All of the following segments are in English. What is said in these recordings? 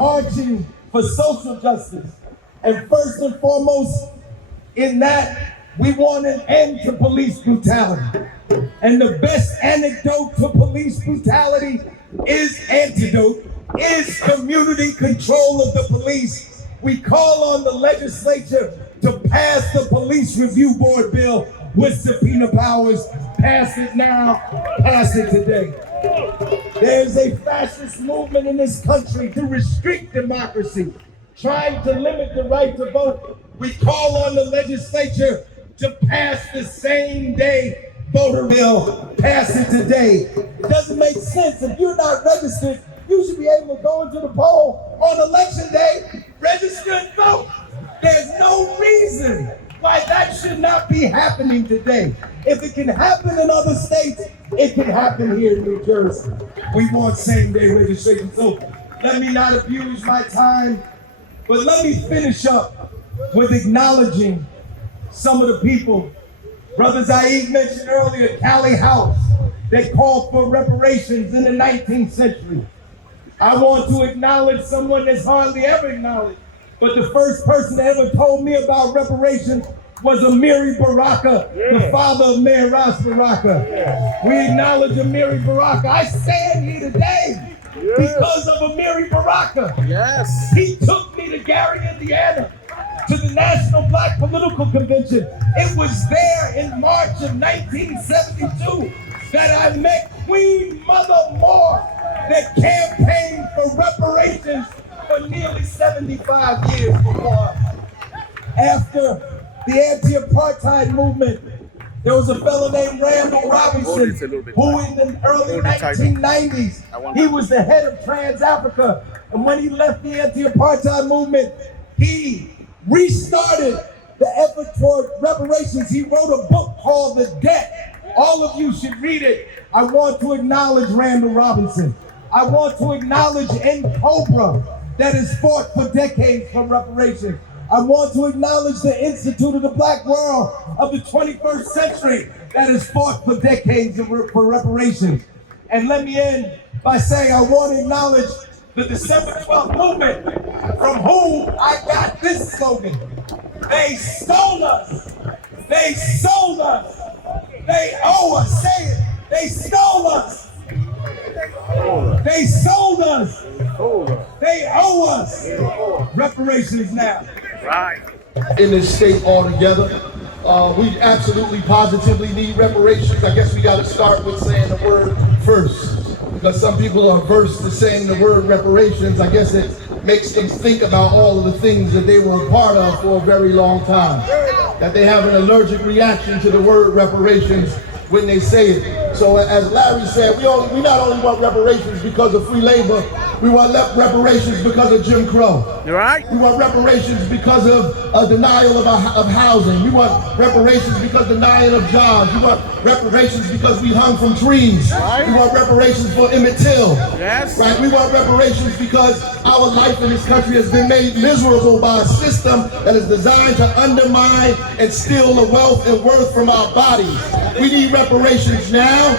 Marching for social justice. And first and foremost, in that, we want an end to police brutality. And the best antidote to police brutality is community control of the police. We call on the legislature to pass the Police Review Board bill with subpoena powers. Pass it now, pass it today. There's a fascist movement in this country to restrict democracy, trying to limit the right to vote. We call on the legislature to pass the same day voter bill. Pass it today. It doesn't make sense. If you're not registered, you should be able to go into the poll on election day, register and vote. There's no reason why that should not be happening today. If it can happen in other states, it can happen here in New Jersey. We want same-day registration. So let me not abuse my time, but let me finish up with acknowledging some of the people. Brother Zaid mentioned earlier Callie House that called for reparations in the 19th century. I want to acknowledge someone that's hardly ever acknowledged, but the first person that ever told me about reparations was Amiri Baraka, the father of Mayor Ras Baraka. We acknowledge Amiri Baraka. I stand here today because of Amiri Baraka. Yes. He took me to Gary, Indiana, to the National Black Political Convention. It was there in March of 1972 that I met Queen Mother Moore that campaigned for reparations for nearly 75 years before. After the anti-apartheid movement, there was a fellow named Randall Robinson who in the early 1990s, he was the head of Trans-Africa. And when he left the anti-apartheid movement, he restarted the effort toward reparations. He wrote a book called The Debt. All of you should read it. I want to acknowledge Randall Robinson. I want to acknowledge NCOBRA that has fought for decades for reparations. I want to acknowledge the Institute of the Black World of the 21st century that has fought for decades for reparations. And let me end by saying I want to acknowledge the December 12th movement, from whom I got this slogan. They stole us. They sold us. They owe us. Say it. They stole us. They sold us. They owe us. Reparations now. Right. In this state altogether. We absolutely positively need reparations. I guess we got to start with saying the word first, because some people are averse to saying the word reparations. I guess it makes them think about all of the things that they were a part of for a very long time, that they have an allergic reaction to the word reparations when they say it. So as Larry said, we not only want reparations because of free labor, we want reparations because of Jim Crow. You're right. We want reparations because of a denial of housing. We want reparations because of denial of jobs. We want reparations because we hung from trees. Right. We want reparations for Emmett Till. Yes. Right. We want reparations because our life in this country has been made miserable by a system that is designed to undermine and steal the wealth and worth from our bodies. We need reparations now.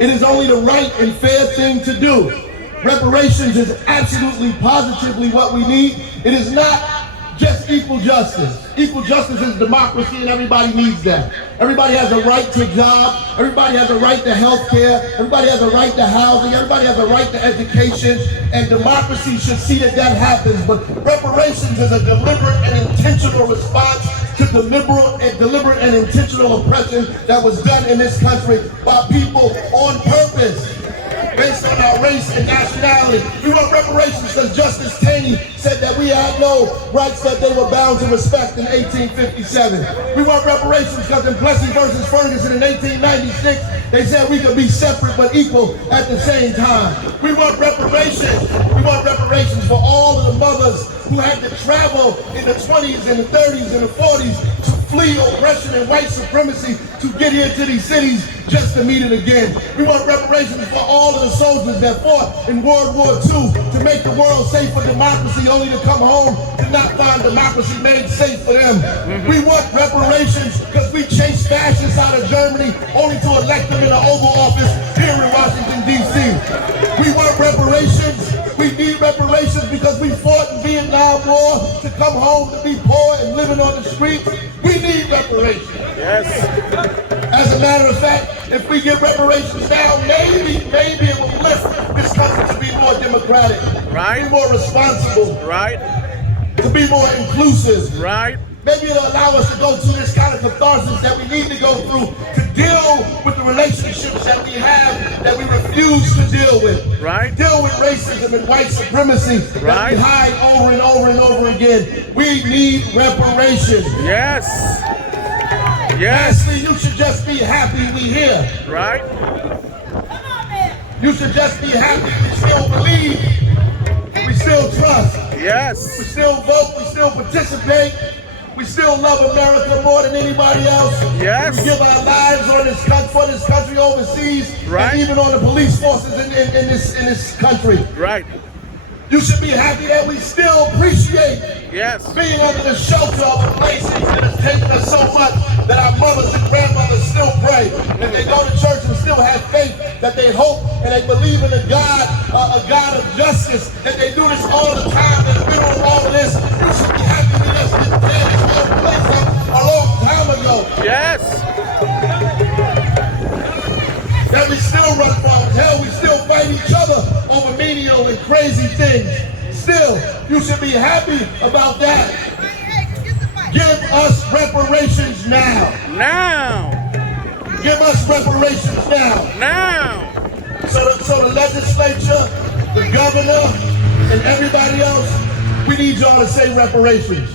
It is only the right and fair thing to do. Reparations is absolutely, positively what we need. It is not just equal justice. Equal justice is democracy, and everybody needs that. Everybody has a right to a job. Everybody has a right to health care. Everybody has a right to housing. Everybody has a right to education. And democracy should see that that happens. But reparations is a deliberate and intentional response to deliberate and intentional oppression that was done in this country by people on purpose, based on our race and nationality. We want reparations because Justice Taney said that we had no rights that they were bound to respect in 1857. We want reparations because in Plessy versus Ferguson in 1896, they said we could be separate but equal at the same time. We want reparations. We want reparations for all of the mothers who had to travel in the 20s and the 30s and the 40s to flee oppression and white supremacy to get here to these cities just to meet it again. We want reparations for all of the soldiers that fought in World War II to make the world safe for democracy, only to come home and not find democracy made safe for them. We want reparations because we chased fascists out of Germany only to elect them in the Oval Office here in Washington, D.C. We want reparations. We need reparations because we fought in Vietnam War to come home to be poor and living on the streets. We need reparations. Yes. As a matter of fact, if we get reparations now, maybe it will lift this country to be more democratic, Right. to be more responsible, Right. to be more inclusive. Right. Maybe it'll allow us to go through this kind of catharsis that we need to go through to deal with the relationships that we have that we refuse to deal with. Right. Deal with racism and white supremacy that Right. we hide over and over and over again. We need reparations. Yes. Yes. Lastly, you should just be happy we here. Right. You should just be happy we still believe, we still trust, we Yes. still vote, we still participate, we still love America more than anybody else. Yes. We give our lives for this country overseas, Right. and even on the police forces in this country. Right. You should be happy that we still appreciate Yes. being under the shelter of a place that has taken us so much that our mothers and grandmothers still pray, that they go to church and still have faith, that they hope and they believe in a God of justice, that they do this all the time, that in the middle of all of this, you should be happy we just didn't tear this whole place up a long time ago. Yes. That we still run from hell, we still fight each other over menial and crazy things. Still, you should be happy about that. Give us reparations now. Now. Give us reparations now. Now. So the legislature, the governor, and everybody else, we need y'all to say reparations.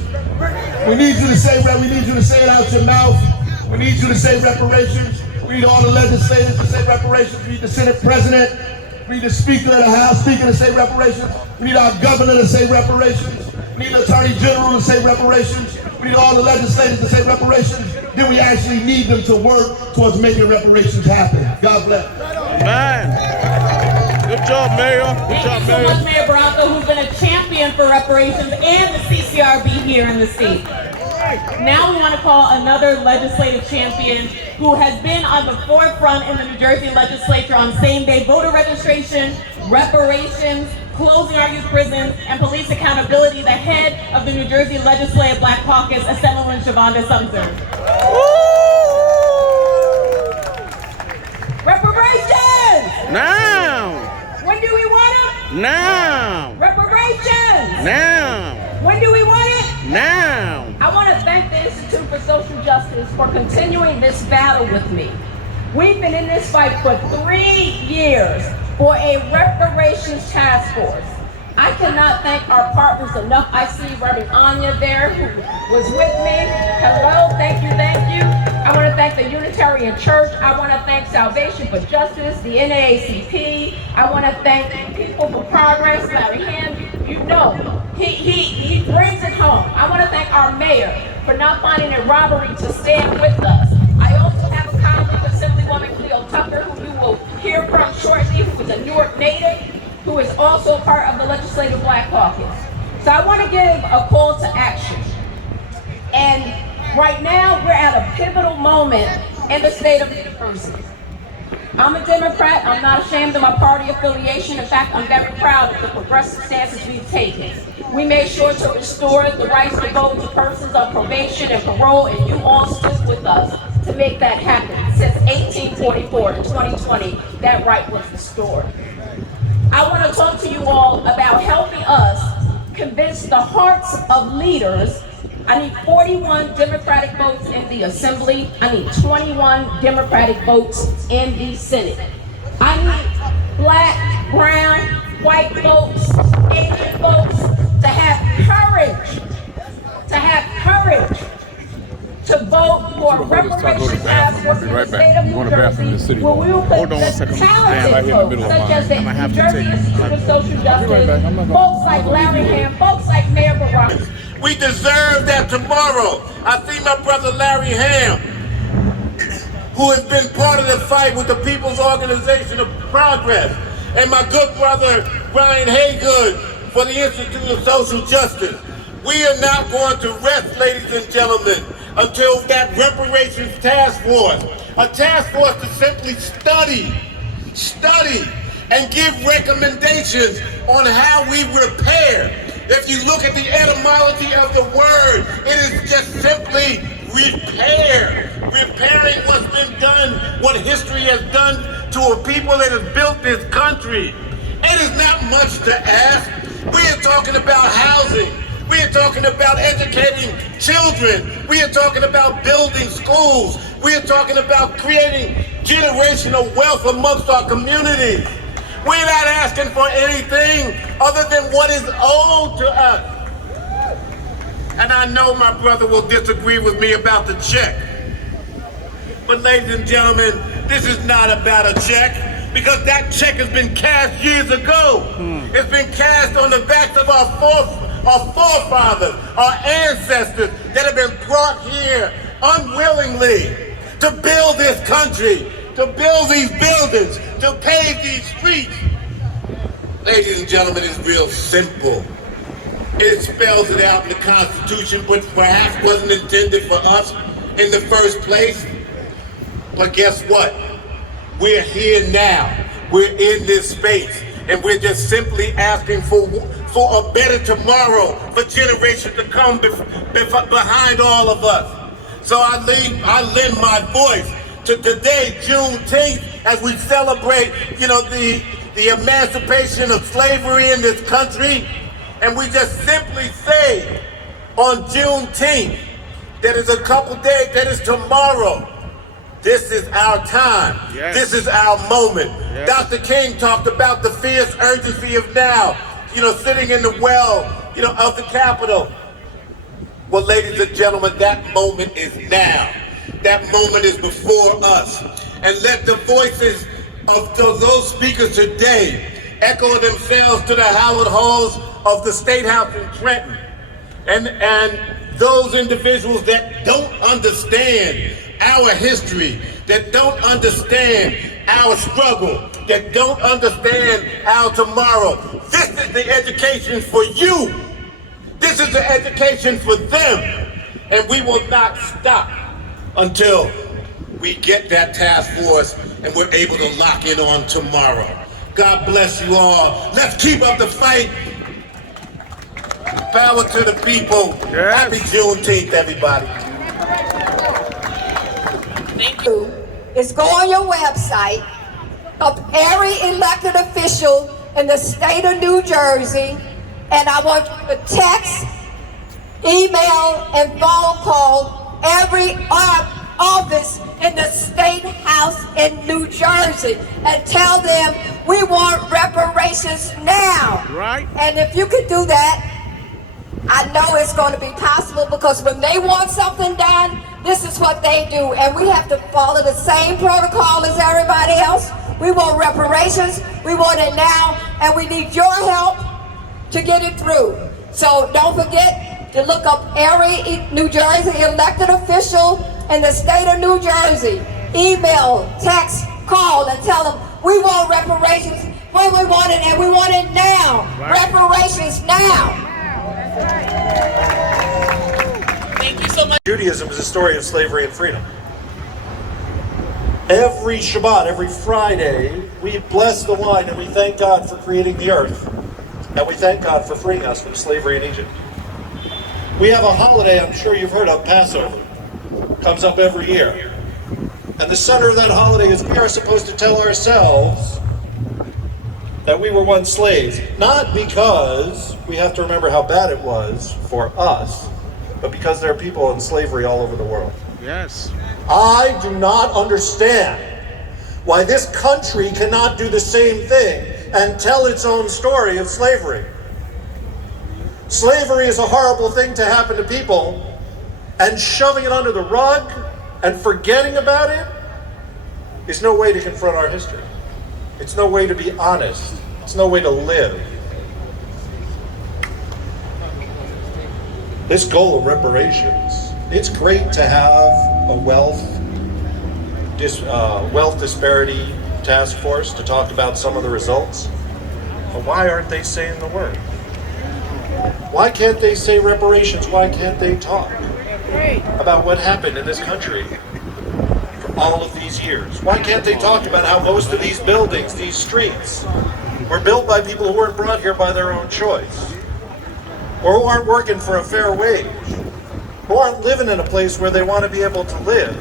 We need you to say it out your mouth. We need you to say reparations. We need all the legislators to say reparations. We need the Senate President. We need the Speaker of the House Speaker to say reparations. We need our governor to say reparations. We need the Attorney General to say reparations. We need all the legislators to say reparations. Then we actually need them to work towards making reparations happen. God bless. Man. Good job, Mayor. Good job, Thank you so Mayor. much, Mayor Baraka, who's been a champion for reparations and the CCRB here in the state. Now we want to call another legislative champion who has been on the forefront in the New Jersey legislature on same-day voter registration, reparations, closing our youth prisons, and police accountability, the head of the New Jersey Legislative Black Caucus, Assemblywoman Shavonda E. Sumter. Reparations! Now. When do we want it? Now. Reparations! Now. When do we want it? Now. I want to thank the Institute for Social Justice for continuing this battle with me. We've been in this fight for 3 years for a reparations task force. I cannot thank our partners enough. I see Reverend Anya there who was with me. Hello, thank you, thank you. I want to thank the Unitarian Church. I want to thank Salvation for Justice, the NAACP. I want to thank People for Progress, Larry Hand. You know, he brings it home. I want to thank our mayor for not finding it robbery to stand with us. I also have a colleague, Assemblywoman Cleopatra, who you will hear from shortly, who is a Newark native, who is also part of the Legislative Black Caucus. So I want to give a call to action. And right now, we're at a pivotal moment in the state of New Jersey. I'm a Democrat. I'm not ashamed of my party affiliation. In fact, I'm very proud of the progressive stances we've taken. We made sure to restore the rights to vote to persons on probation and parole, and you all stood with us to make that happen. Since 1844 to 2020, that right was restored. I want to talk to you all about helping us convince the hearts of leaders. I need 41 Democratic votes in the Assembly. I need 21 Democratic votes in the Senate. I need black, brown, white folks, Asian folks to have courage to vote for reparations task force in the state of New Jersey, where we will put the talented folks, such as the New Jersey Institute of Social Justice, folks like Larry Ham, folks like Mayor Baraka. We deserve that tomorrow. I see my brother Larry Ham, who has been part of the fight with the People's Organization of Progress, and my good brother Brian Haygood for the Institute of Social Justice. We are not going to rest, ladies and gentlemen, until that reparations task force, a task force to simply study, and give recommendations on how we repair. If you look at the etymology of the word, it is just simply repair. Repairing what's been done, what history has done to a people that has built this country. It is not much to ask. We are talking about housing. We are talking about educating children. We are talking about building schools. We are talking about creating generational wealth amongst our communities. We're not asking for anything other than what is owed to us. And I know my brother will disagree with me about the check. But ladies and gentlemen, this is not about a check, because that check has been cashed years ago. It's been cashed on the backs of our forefathers, our ancestors that have been brought here unwillingly to build this country, to build these buildings, to pave these streets. Ladies and gentlemen, it's real simple. It spells it out in the Constitution, but perhaps wasn't intended for us in the first place. But guess what? We're here now. We're in this space, and we're just simply asking for a better tomorrow for generations to come behind all of us. So I lend my voice to today, Juneteenth, as we celebrate, the emancipation of slavery in this country. And we just simply say on Juneteenth, that is a couple days, that is tomorrow. This is our time. Yes. This is our moment. Yes. Dr. King talked about the fierce urgency of now, sitting in the well, of the Capitol. Well, ladies and gentlemen, that moment is now. That moment is before us. And let the voices of those speakers today echo themselves to the hallowed halls of the State House in Trenton. And those individuals that don't understand our history, that don't understand our struggle, that don't understand our tomorrow. This is the education for you. This is the education for them. And we will not stop until we get that task force and we're able to lock in on tomorrow. God bless you all. Let's keep up the fight. Power to the people. Yes. Happy Juneteenth, everybody. Thank you. Is go on your website of every elected official in the state of New Jersey, and I want you to text, email, and phone call every office in the State House in New Jersey and tell them we want reparations now. Right. And if you could do that, I know it's going to be possible, because when they want something done, this is what they do. And we have to follow the same protocol as everybody else. We want reparations, we want it now, and we need your help to get it through. So don't forget to look up every New Jersey elected official in the state of New Jersey. Email, text, call, and tell them we want reparations when we want it, and we want it now. Right. Reparations now. Thank you so much. Judaism is a story of slavery and freedom. Every Shabbat, every Friday, we bless the wine and we thank God for creating the earth. And we thank God for freeing us from slavery in Egypt. We have a holiday I'm sure you've heard of, Passover. Comes up every year. And the center of that holiday is we are supposed to tell ourselves that we were once slaves. Not because we have to remember how bad it was for us, but because there are people in slavery all over the world. Yes. I do not understand why this country cannot do the same thing and tell its own story of slavery. Slavery is a horrible thing to happen to people, and shoving it under the rug and forgetting about it is no way to confront our history. It's no way to be honest. It's no way to live. This goal of reparations, it's great to have a wealth disparity task force to talk about some of the results, but why aren't they saying the word? Why can't they say reparations? Why can't they talk about what happened in this country for all of these years? Why can't they talk about how most of these buildings, these streets, were built by people who weren't brought here by their own choice, or who aren't working for a fair wage, who aren't living in a place where they want to be able to live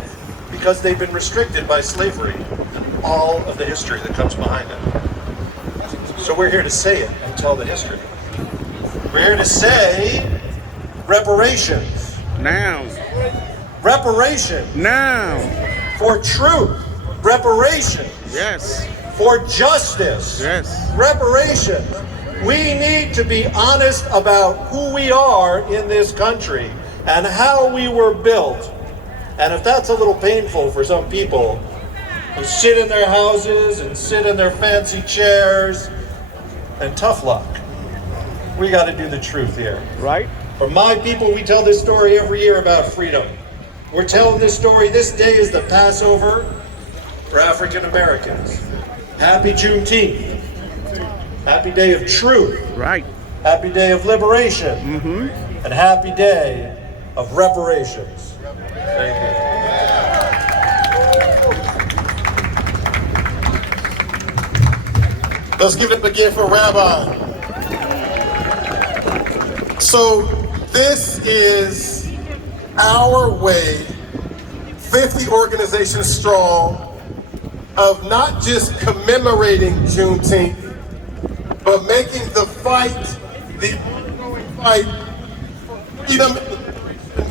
because they've been restricted by slavery and all of the history that comes behind it? So we're here to say it and tell the history. We're here to say reparations. Now. Reparations. Now. For truth. Reparations. Yes. For justice. Yes. Reparations. We need to be honest about who we are in this country and how we were built. And if that's a little painful for some people who sit in their houses and sit in their fancy chairs, and tough luck. We got to do the truth here. Right. For my people, we tell this story every year about freedom. We're telling this story. This day is the Passover for African Americans. Happy Juneteenth. Happy day of truth. Right. Happy day of liberation. Mm-hmm. And happy day of reparations. Thank you. Let's give it up again for Rabbi. So this is our way, 50 organizations strong, of not just commemorating Juneteenth, but making the fight, the ongoing fight for freedom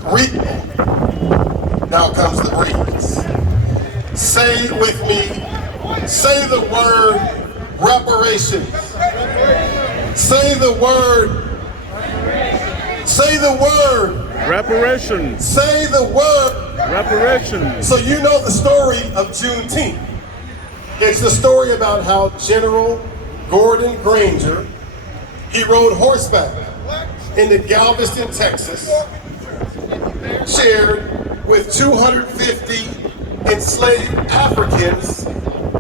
real. Now comes the breeze. Say it with me. Say the word reparations. Say the word. Say the word. Reparations. Say the word. Reparations. So you know the story of Juneteenth. It's the story about how General Gordon Granger, he rode horseback into Galveston, Texas, shared with 250 enslaved Africans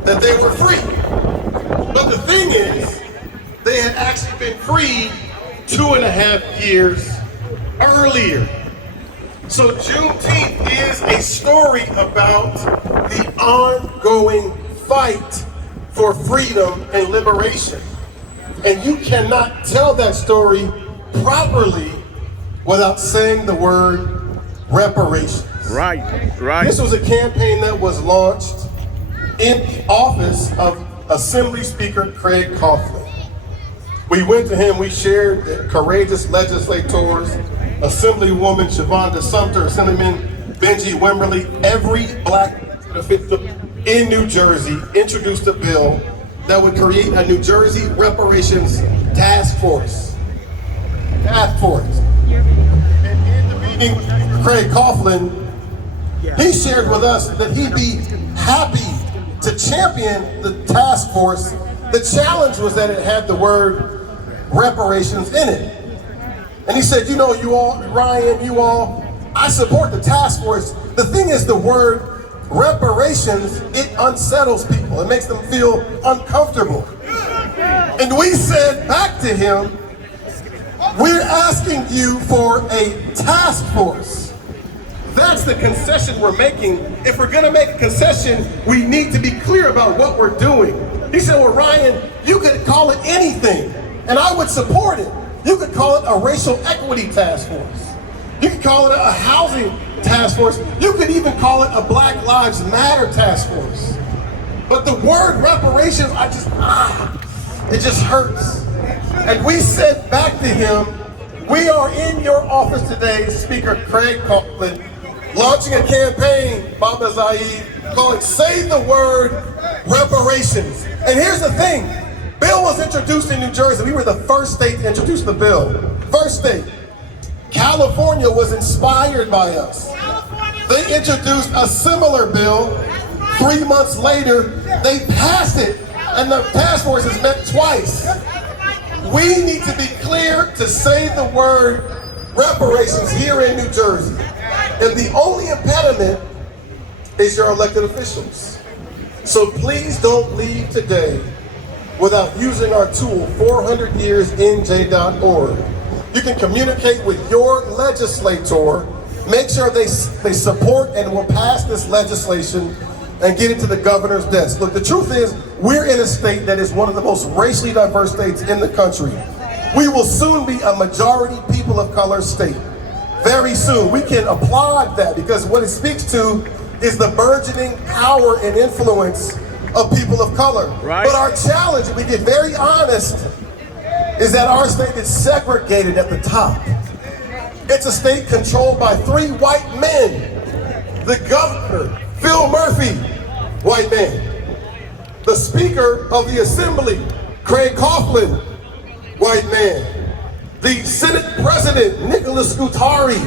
that they were free. But the thing is, they had actually been freed 2.5 years earlier. So Juneteenth is a story about the ongoing fight for freedom and liberation. And you cannot tell that story properly without saying the word reparations. Right, right. This was a campaign that was launched in the office of Assembly Speaker Craig Coughlin. We went to him, we shared the courageous legislators, Assemblywoman Shavonda Sumter, Assemblyman Benji Wimberly, every black official in New Jersey introduced a bill that would create a New Jersey Reparations Task Force. Task Force. And in the meeting with Craig Coughlin, he shared with us that he'd be happy to champion the task force. The challenge was that it had the word reparations in it. And he said, you know, you all, Ryan, you all, I support the task force. The thing is, the word reparations, it unsettles people. It makes them feel uncomfortable. And we said back to him, we're asking you for a task force That's the concession we're making. If we're gonna make a concession, we need to be clear about what we're doing. He said, well, Ryan, you could call it anything, and I would support it. You could call it a racial equity task force. You could call it a housing task force. You could even call it a Black Lives Matter task force. But the word reparations, it just hurts. And we said back to him, we are in your office today, Speaker Craig Coughlin, launching a campaign, Baba Zaid, calling Say the Word Reparations. And here's the thing, bill was introduced in New Jersey. We were the first state to introduce the bill. First state. California was inspired by us. They introduced a similar bill. 3 months later, they passed it, and the task force has met twice. We need to be clear to say the word reparations here in New Jersey. And the only impediment is your elected officials. So please don't leave today without using our tool, 400yearsnj.org. You can communicate with your legislator, make sure they support and will pass this legislation and get it to the governor's desk. Look, the truth is, we're in a state that is one of the most racially diverse states in the country. We will soon be a majority people of color state. Very soon. We can applaud that because what it speaks to is the burgeoning power and influence of people of color. Right. But our challenge, if we get very honest, is that our state is segregated at the top. It's a state controlled by 3 white men. The governor, Phil Murphy, white man. The Speaker of the Assembly, Craig Coughlin, white man. The Senate President, Nicholas Scutari,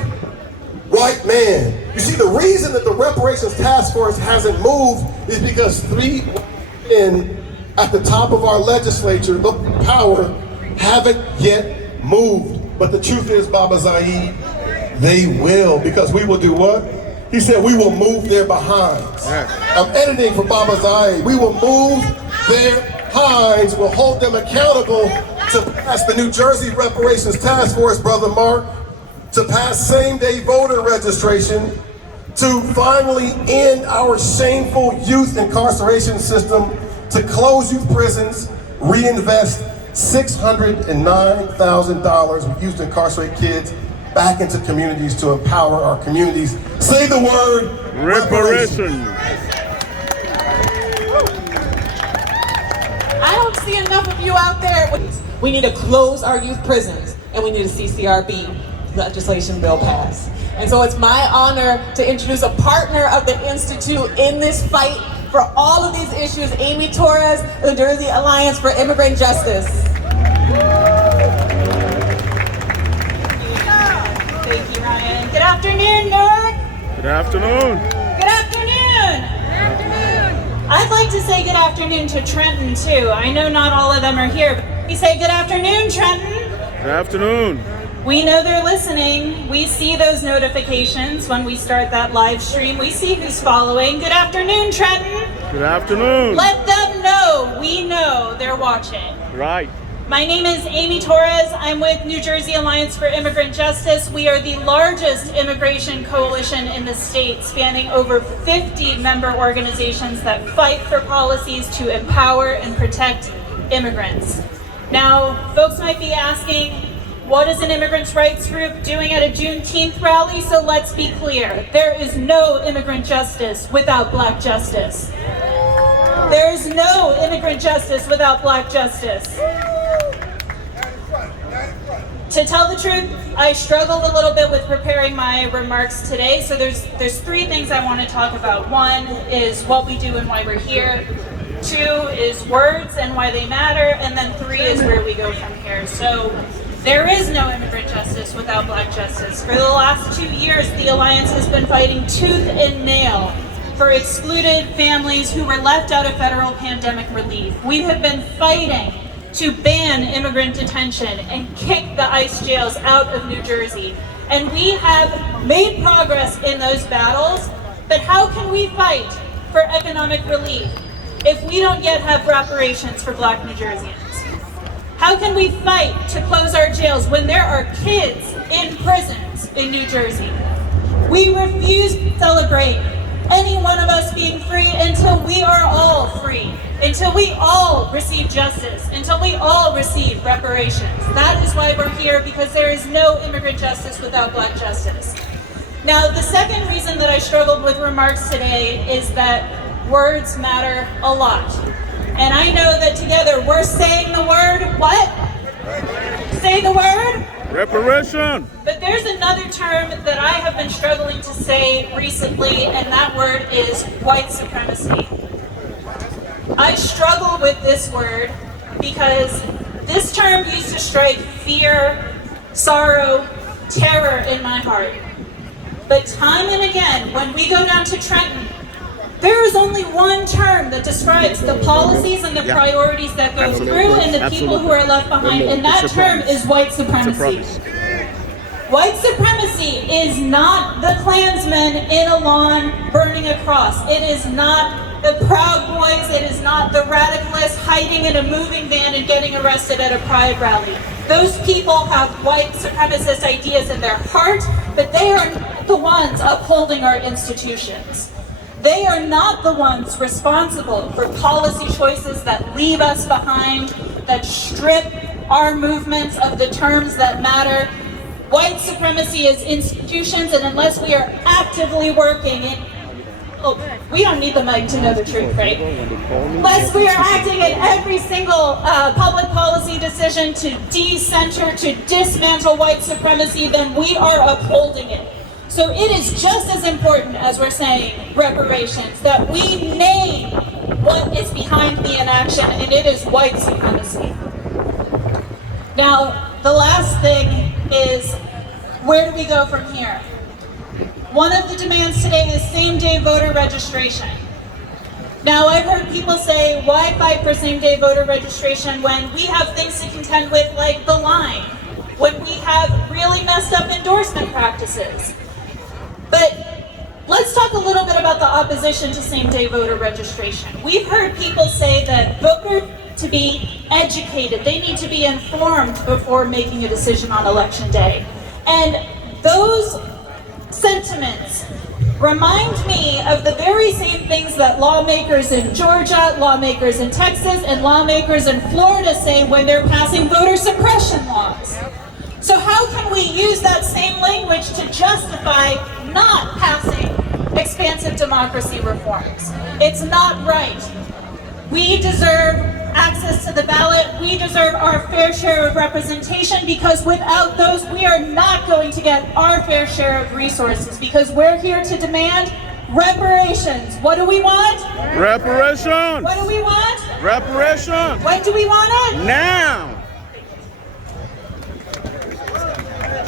white man. You see, the reason that the Reparations Task Force hasn't moved is because 3 men at the top of our legislature, the power, haven't yet moved. But the truth is, Baba Zaid, they will, because we will do what? He said we will move their behinds. I'm editing for Baba Zaid. We will move their behinds. We'll hold them accountable to pass the New Jersey Reparations Task Force, Brother Mark, to pass same-day voter registration, to finally end our shameful youth incarceration system, to close youth prisons, reinvest $609,000 we used to incarcerate kids back into communities to empower our communities. Say the word reparations. I don't see enough of you out there. We need to close our youth prisons, and we need a CCRB legislation bill passed. And so it's my honor to introduce a partner of the Institute in this fight for all of these issues, Amy Torres, the New Jersey Alliance for Immigrant Justice. Thank you, Ryan. Good afternoon, Newark. Good afternoon. Good afternoon. Good afternoon. I'd like to say good afternoon to Trenton, too. I know not all of them are here, but we say good afternoon, Trenton. Good afternoon. We know they're listening. We see those notifications when we start that live stream. We see who's following. Good afternoon, Trenton. Good afternoon. Let them know we know they're watching. Right. My name is Amy Torres. I'm with New Jersey Alliance for Immigrant Justice. We are the largest immigration coalition in the state, spanning over 50 member organizations that fight for policies to empower and protect immigrants. Now, folks might be asking, what is an immigrants' rights group doing at a Juneteenth rally? So let's be clear. There is no immigrant justice without Black justice. There is no immigrant justice without Black justice. To tell the truth, I struggled a little bit with preparing my remarks today. So there's 3 things I want to talk about. 1 is what we do and why we're here. 2 is words and why they matter. And then 3 is where we go from here. So there is no immigrant justice without Black justice. For the last 2 years, the Alliance has been fighting tooth and nail for excluded families who were left out of federal pandemic relief. We have been fighting to ban immigrant detention and kick the ICE jails out of New Jersey. And we have made progress in those battles, but how can we fight for economic relief if we don't yet have reparations for Black New Jerseyans? How can we fight to close our jails when there are kids in prisons in New Jersey? We refuse to celebrate any one of us being free until we are all free, until we all receive justice, until we all receive reparations. That is why we're here, because there is no immigrant justice without Black justice. Now, the second reason that I struggled with remarks today is that words matter a lot. And I know that together we're saying the word, what? Say the word? Reparation. But there's another term that I have been struggling to say recently, and that word is white supremacy. I struggle with this word because this term used to strike fear, sorrow, terror in my heart. But time and again, when we go down to Trenton, there is only one term that describes the policies and the priorities that go through and the people who are left behind, and that term is white supremacy. White supremacy is not the Klansmen in a lawn burning a cross. It is not the Proud Boys. It is not the radicalists hiding in a moving van and getting arrested at a pride rally. Those people have white supremacist ideas in their heart, but they are not the ones upholding our institutions. They are not the ones responsible for policy choices that leave us behind, that strip our movements of the terms that matter. White supremacy is institutions, and unless we are actively working in, we don't need the mic to know the truth, right? Unless we are acting in every single public policy decision to decenter, to dismantle white supremacy, then we are upholding it. So it is just as important as we're saying reparations, that we name what is behind the inaction, and it is white supremacy. Now, the last thing is, where do we go from here? One of the demands today is same-day voter registration. Now, I've heard people say, why fight for same-day voter registration when we have things to contend with like the line, when we have really messed up endorsement practices. But let's talk a little bit about the opposition to same-day voter registration. We've heard people say that voters to be educated, they need to be informed before making a decision on election day. And those sentiments remind me of the very same things that lawmakers in Georgia, lawmakers in Texas, and lawmakers in Florida say when they're passing voter suppression laws. So how can we use that same language to justify not passing expansive democracy reforms? It's not right. We deserve access to the ballot. We deserve our fair share of representation, because without those, we are not going to get our fair share of resources, because we're here to demand reparations. What do we want? Reparations. What do we want? Reparations. When do we want it? Now.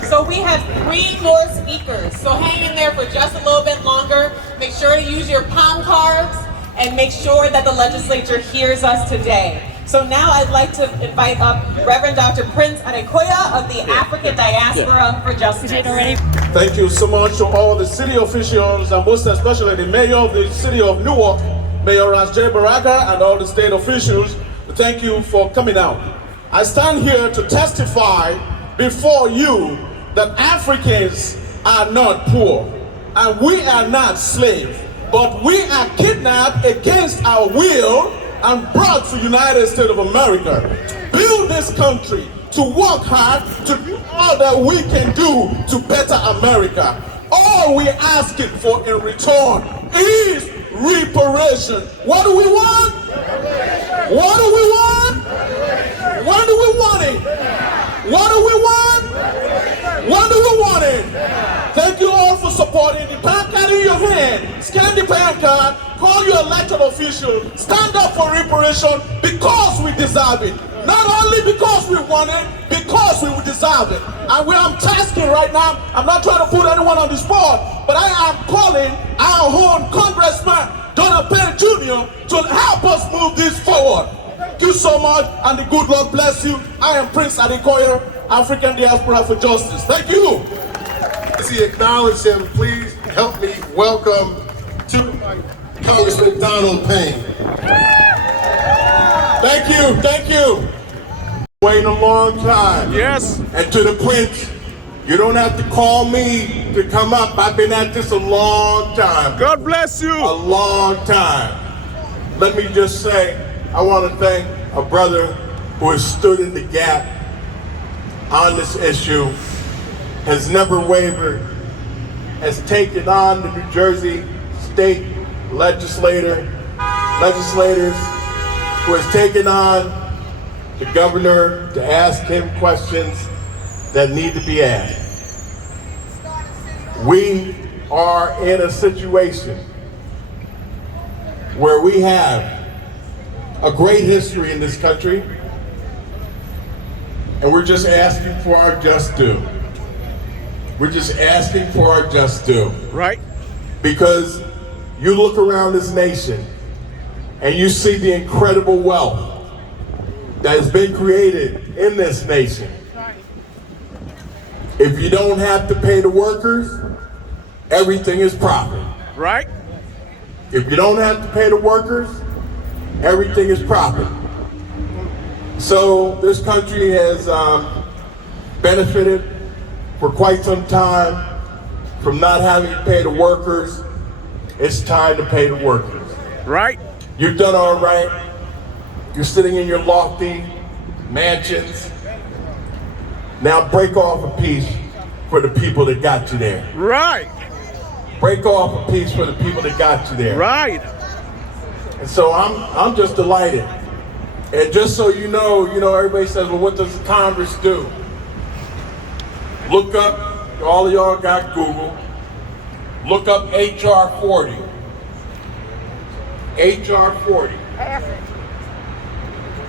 So we have 3 more speakers. So hang in there for just a little bit longer. Make sure to use your palm cards and make sure that the legislature hears us today. So now I'd like to invite up Reverend Dr. Prince Adekoya of the African Diaspora for Justice. Thank you so much to all the city officials, and most especially the mayor of the city of Newark, Mayor Ras J, Baraka, and all the state officials. Thank you for coming out. I stand here to testify before you that Africans are not poor, and we are not slaves, but we are kidnapped against our will and brought to the United States of America to build this country, to work hard, to do all that we can do to better America. All we're asking for in return is reparation. What do we want? What do we want? When do we want it? What do we want? When do we want it? Thank you all for supporting. The PAN card in your hand. Scan the PAN card. Call your elected official. Stand up for reparation because we deserve it. Not only because we want it, because we deserve it. And where I'm tasking right now, I'm not trying to put anyone on the spot, but I am calling our own Congressman, Donald Perry Jr., to help us move this forward. Thank you so much, and the good Lord bless you. I am Prince Adekoya, African Diaspora for Justice. Thank you. As he acknowledged him, please help me welcome to Congressman Donald Payne. Thank you, thank you. Waiting a long time. Yes. And to the Prince, You don't have to call me to come up. I've been at this a long time. God bless you. A long time. Let me just say, I want to thank a brother who has stood in the gap on this issue, has never wavered, has taken on the New Jersey state legislators, who has taken on the governor to ask him questions that need to be asked. We are in a situation where we have a great history in this country, and we're just asking for our just due. We're just asking for our just due. Right. Because you look around this nation and you see the incredible wealth that has been created in this nation. If you don't have to pay the workers, everything is profit. Right. If you don't have to pay the workers, everything is profit. So this country has benefited for quite some time from not having to pay the workers. It's time to pay the workers. Right. You've done all right. You're sitting in your lofty mansions. Now break off a piece for the people that got you there. Right. Break off a piece for the people that got you there. Right. And so I'm just delighted. And just so you know, everybody says, well, what does Congress do? Look up, all of y'all got Google. Look up HR 40. HR 40.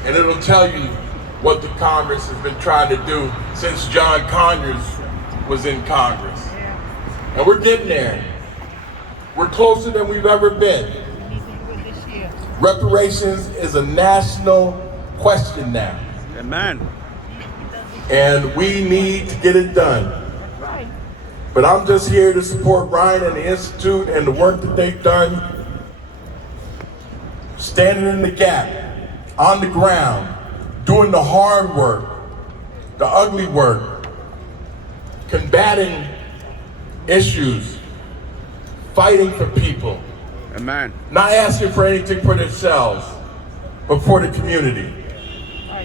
And it'll tell you what the Congress has been trying to do since John Conyers was in Congress. And we're getting there. We're closer than we've ever been. Reparations is a national question now. Amen. And we need to get it done. But I'm just here to support Ryan and the Institute and the work that they've done. Standing in the gap, on the ground, doing the hard work, the ugly work, combating issues, fighting for people. Amen. Not asking for anything for themselves, but for the community.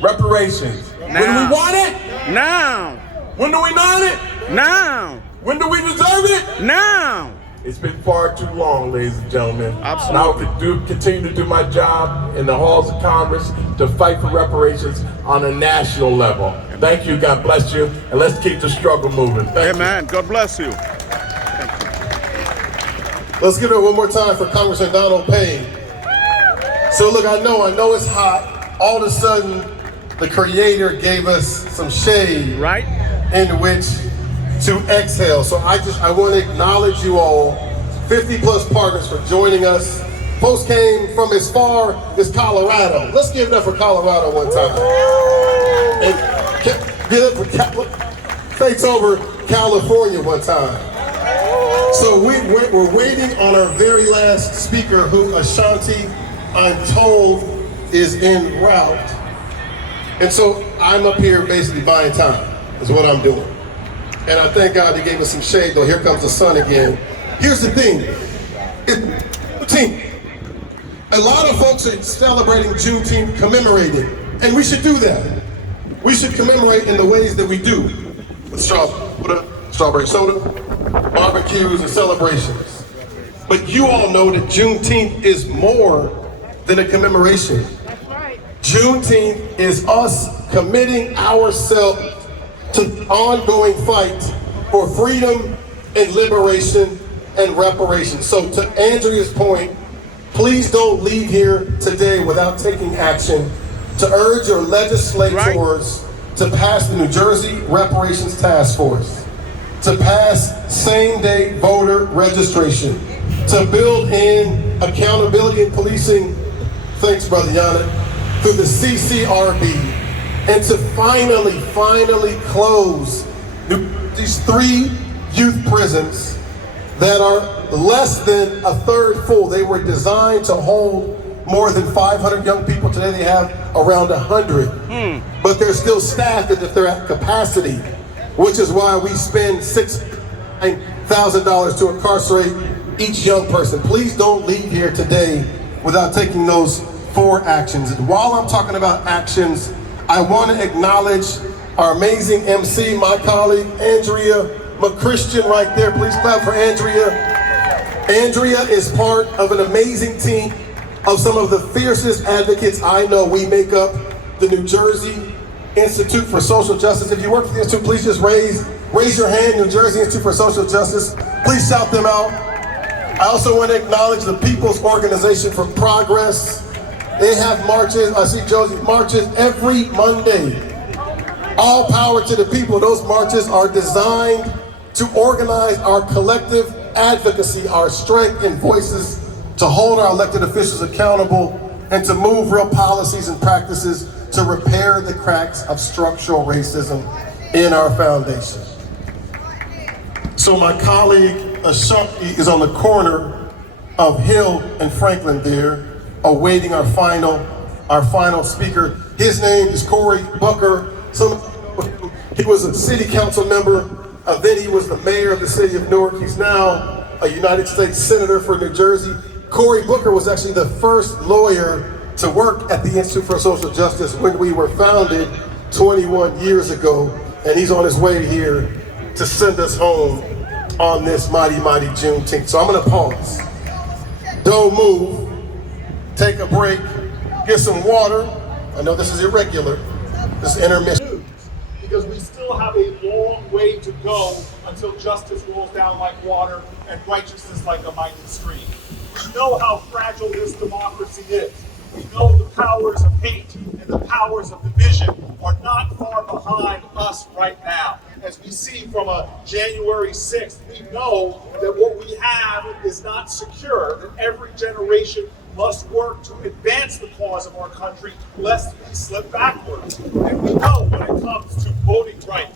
Reparations. Now. When do we want it? Now. When do we want it? Now. When do we deserve it? Now. It's been far too long, ladies and gentlemen. Absolutely. And I will continue to do my job in the halls of Congress to fight for reparations on a national level. Thank you, God bless you, and let's keep the struggle moving. Thank Amen. you. God bless you. Let's give it one more time for Congressman Donald Payne. So look, I know it's hot. All of a sudden, the Creator gave us some shade, right, in which to exhale. So I want to acknowledge you all, 50 plus partners, for joining us. Folks came from as far as Colorado. Let's give it up for Colorado one time. And give it for thanks over California one time. So we're waiting on our very last speaker, who Ashanti, I'm told, is en route. And so I'm up here basically buying time, is what I'm doing. And I thank God he gave us some shade, though. Here comes the sun again. Here's the thing. A lot of folks are celebrating Juneteenth, commemorating, and we should do that. We should commemorate in the ways that we do, with strawberry soda, barbecues, and celebrations. But you all know that Juneteenth is more than a commemoration. Juneteenth is us committing ourselves to ongoing fight for freedom and liberation and reparations. So to Andrea's point, please don't leave here today without taking action to urge your legislators to pass the New Jersey Reparations Task Force, to pass same-day voter registration, to build in accountability and policing, thanks Brother Yana, through the CCRB, and to finally close these 3 youth prisons that are less than a third full. They were designed to hold more than 500 young people. Today they have around 100. But they're still staffed as if they're at capacity. which is why we spend $6,000 to incarcerate each young person. Please don't leave here today without taking those 4 actions. And while I'm talking about actions, I want to acknowledge our amazing MC, my colleague, Andrea McChristian right there. Please clap for Andrea. Andrea is part of an amazing team of some of the fiercest advocates I know. We make up the New Jersey Institute for Social Justice. If you work for the Institute, please just raise your hand. New Jersey Institute for Social Justice. Please shout them out. I also want to acknowledge the People's Organization for Progress. They have marches, I see Josie, marches every Monday. All power to the people. Those marches are designed to organize our collective advocacy, our strength and voices, to hold our elected officials accountable and to move real policies and practices to repair the cracks of structural racism in our foundation. So my colleague, Shavonda E, is on the corner of Hill and Franklin there, awaiting our final speaker. His name is Cory Booker. He was a city council member, then he was the mayor of the city of Newark. He's now a United States Senator for New Jersey. Cory Booker was actually the first lawyer to work at the Institute for Social Justice when we were founded 21 years ago, and he's on his way here to send us home on this mighty, mighty Juneteenth. So I'm gonna pause. Don't move, take a break, get some water. I know this is irregular, this is intermission. Because we still have a long way to go until justice rolls down like water and righteousness like a mighty stream. We know how fragile this democracy is. We know the powers of hate and the powers of division are not far behind us right now. As we see from a January 6th, we know that what we have is not secure, that every generation must work to advance the cause of our country, lest we slip backwards. And we know when it comes to voting rights,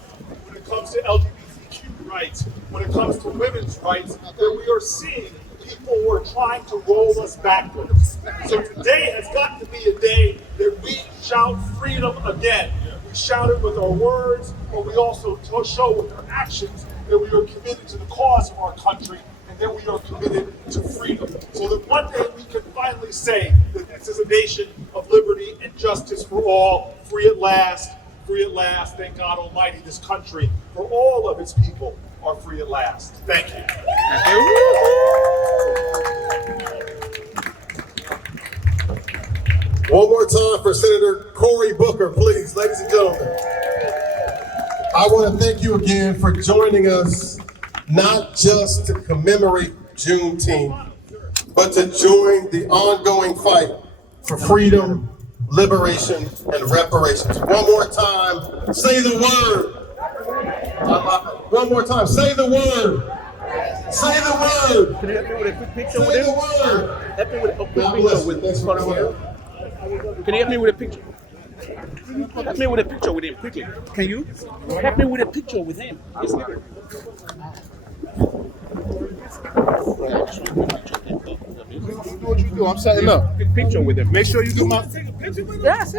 when it comes to LGBTQ rights, when it comes to women's rights, that we are seeing people who are trying to roll us backwards. So today has got to be a day that we shout freedom again. We shout it with our words, but we also show with our actions that we are committed to the cause of our country and that we are committed to freedom. So that one day we can finally say that this is a nation of liberty and justice for all, free at last, thank God Almighty, this country, for all of its people, are free at last. Thank you. One more time for Senator Cory Booker, please, ladies and gentlemen. I want to thank you again for joining us, not just to commemorate Juneteenth, but to join the ongoing fight for freedom, liberation, and reparations. One more time, say the word. One more time, say the word. Say the word. Can you help me with a quick picture with Say him? the word. Help me with a quick God picture bless you. with Thanks for coming out. Can you help me with a picture? Help me with a picture with him quickly. Can you? Help me with a picture with him. Yes, sir. Do what you do. I'm setting up. Quick picture with him. Make sure you do my. Yes.